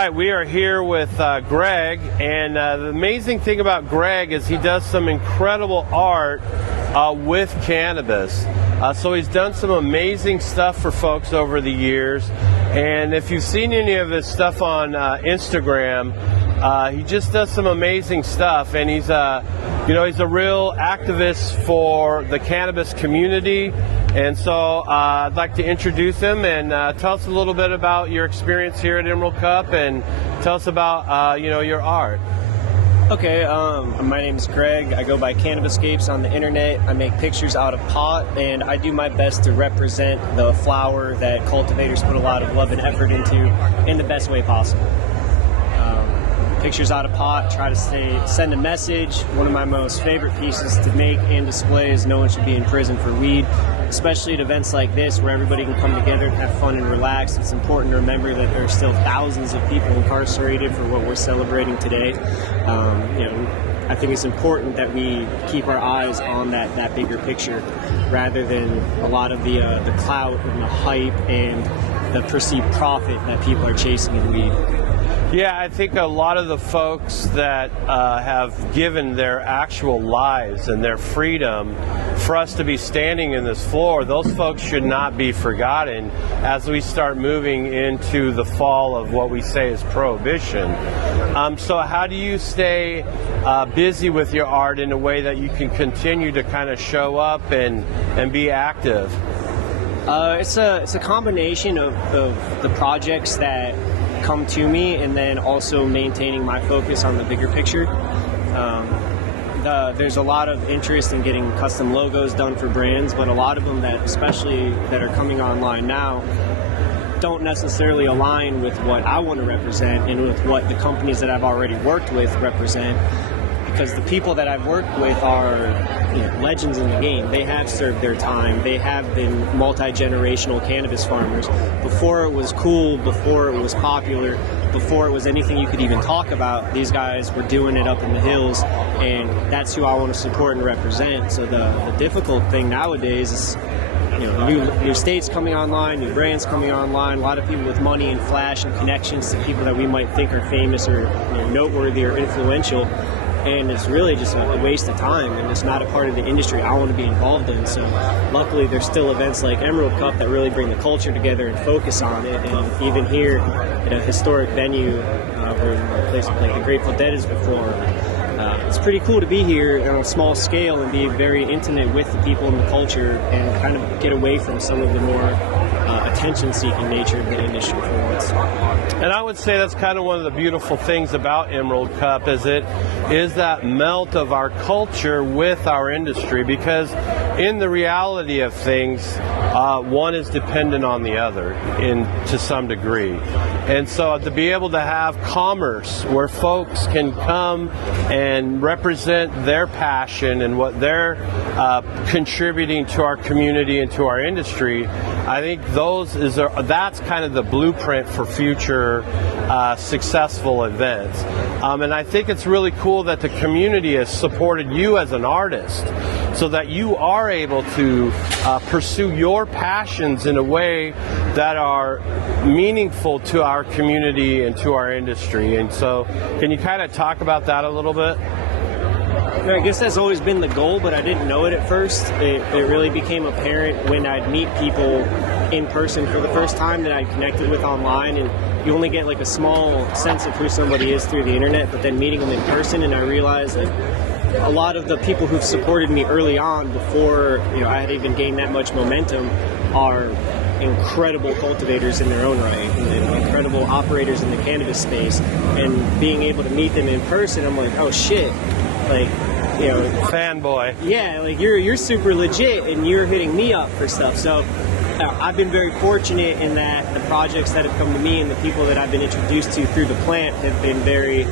right, we are here with Greg, and the amazing thing about Greg is he does some incredible art with cannabis. So he's done some amazing stuff for folks over the years, and if you've seen any of his stuff on Instagram, he just does some amazing stuff, and he's he's a real activist for the cannabis community. And so I'd like to introduce him and tell us a little bit about your experience here at Emerald Cup, and tell us about your art. Okay, my name is Greg. I go by Cannabis Scapes on the internet. I make pictures out of pot, and I do my best to represent the flower that cultivators put a lot of love and effort into in the best way possible. Pictures out of pot, try to send a message. One of my most favorite pieces to make and display is no one should be in prison for weed, especially at events like this where everybody can come together and have fun and relax. It's important to remember that there are still thousands of people incarcerated for what we're celebrating today. I think it's important that we keep our eyes on that bigger picture rather than a lot of the clout and the hype and the perceived profit that people are chasing in weed. Yeah, I think a lot of the folks that have given their actual lives and their freedom for us to be standing in this floor, those folks should not be forgotten as we start moving into the fall of what we say is prohibition. So how do you stay busy with your art in a way that you can continue to kind of show up and be active? It's a combination of the projects that come to me, and then also maintaining my focus on the bigger picture. There's a lot of interest in getting custom logos done for brands, but a lot of them especially that are coming online now, don't necessarily align with what I want to represent and with what the companies that I've already worked with represent. Because the people that I've worked with are legends in the game. They have served their time. They have been multi-generational cannabis farmers. Before it was cool, before it was popular, before it was anything you could even talk about, these guys were doing it up in the hills, and that's who I want to support and represent. So the difficult thing nowadays is new states coming online, new brands coming online, a lot of people with money and flash and connections to people that we might think are famous or noteworthy or influential. And it's really just a waste of time, and it's not a part of the industry I want to be involved in. So luckily there's still events like Emerald Cup that really bring the culture together and focus on it. And even here at a historic venue where a place like the Grateful Dead is before, it's pretty cool to be here on a small scale and be very intimate with the people and the culture and kind of get away from some of the more attention-seeking nature of the industry for once. And I would say that's kind of one of the beautiful things about Emerald Cup is it is that melt of our culture with our industry, because in the reality of things, one is dependent on the other to some degree. And so to be able to have commerce where folks can come and represent their passion and what they're contributing to our community and to our industry, I think that's kind of the blueprint for future successful events. And I think it's really cool that the community has supported you as an artist so that you are able to pursue your passions in a way that are meaningful to our community and to our industry. And so can you kind of talk about that a little bit? I guess that's always been the goal, but I didn't know it at first. It really became apparent when I'd meet people in person for the first time that I connected with online, and you only get like a small sense of who somebody is through the internet, but then meeting them in person, and I realized that a lot of the people who've supported me early on before I had even gained that much momentum are incredible cultivators in their own right and incredible operators in the cannabis space. And being able to meet them in person, I'm like, oh shit, like, fanboy. Yeah, like you're super legit and you're hitting me up for stuff. So I've been very fortunate in that the projects that have come to me and the people that I've been introduced to through the plant have been very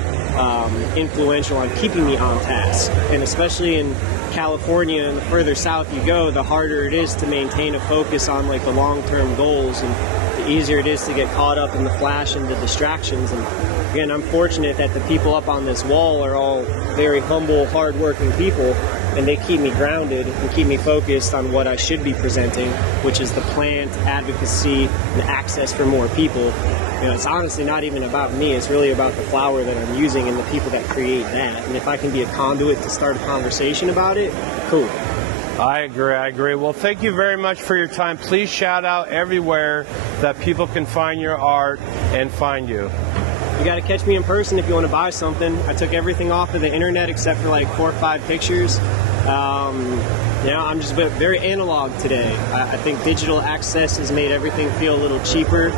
influential on keeping me on task. And especially in California and the further south you go, the harder it is to maintain a focus on like the long-term goals, and the easier it is to get caught up in the flash and the distractions. And again, I'm fortunate that the people up on this wall are all very humble, hard-working people, and they keep me grounded and keep me focused on what I should be presenting, which is the plant, advocacy, and access for more people. it's honestly not even about me. It's really about the flower that I'm using and the people that create that. And if I can be a conduit to start a conversation about it, cool. I agree. Well, thank you very much for your time. Please shout out everywhere that people can find your art and find you. You got to catch me in person if you want to buy something. I took everything off of the internet except for like 4 or 5 pictures. I'm just very analog today. I think digital access has made everything feel a little cheaper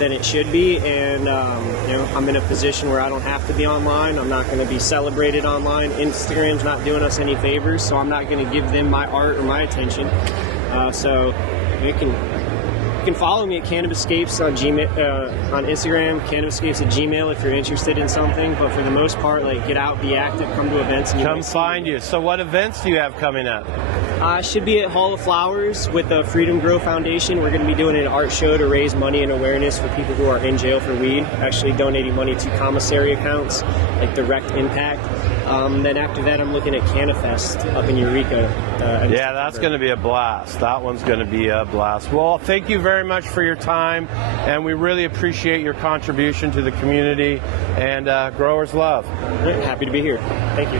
than it should be, and I'm in a position where I don't have to be online. I'm not going to be celebrated online. Instagram's not doing us any favors, so I'm not going to give them my art or my attention. So you can follow me at Cannabis Scapes on Gmail, on Instagram, Cannabis Scapes at Gmail if you're interested in something. But for the most part, like, get out, be active, come to events. And come find you. So what events do you have coming up? I should be at Hall of Flowers with the Freedom Grow Foundation. We're going to be doing an art show to raise money and awareness for people who are in jail for weed, actually donating money to commissary accounts, like direct impact. Then after that, I'm looking at CannaFest up in Eureka. Yeah, that's going to be a blast. That one's going to be a blast. Well, thank you very much for your time, and we really appreciate your contribution to the community, and growers love. Happy to be here. Thank you.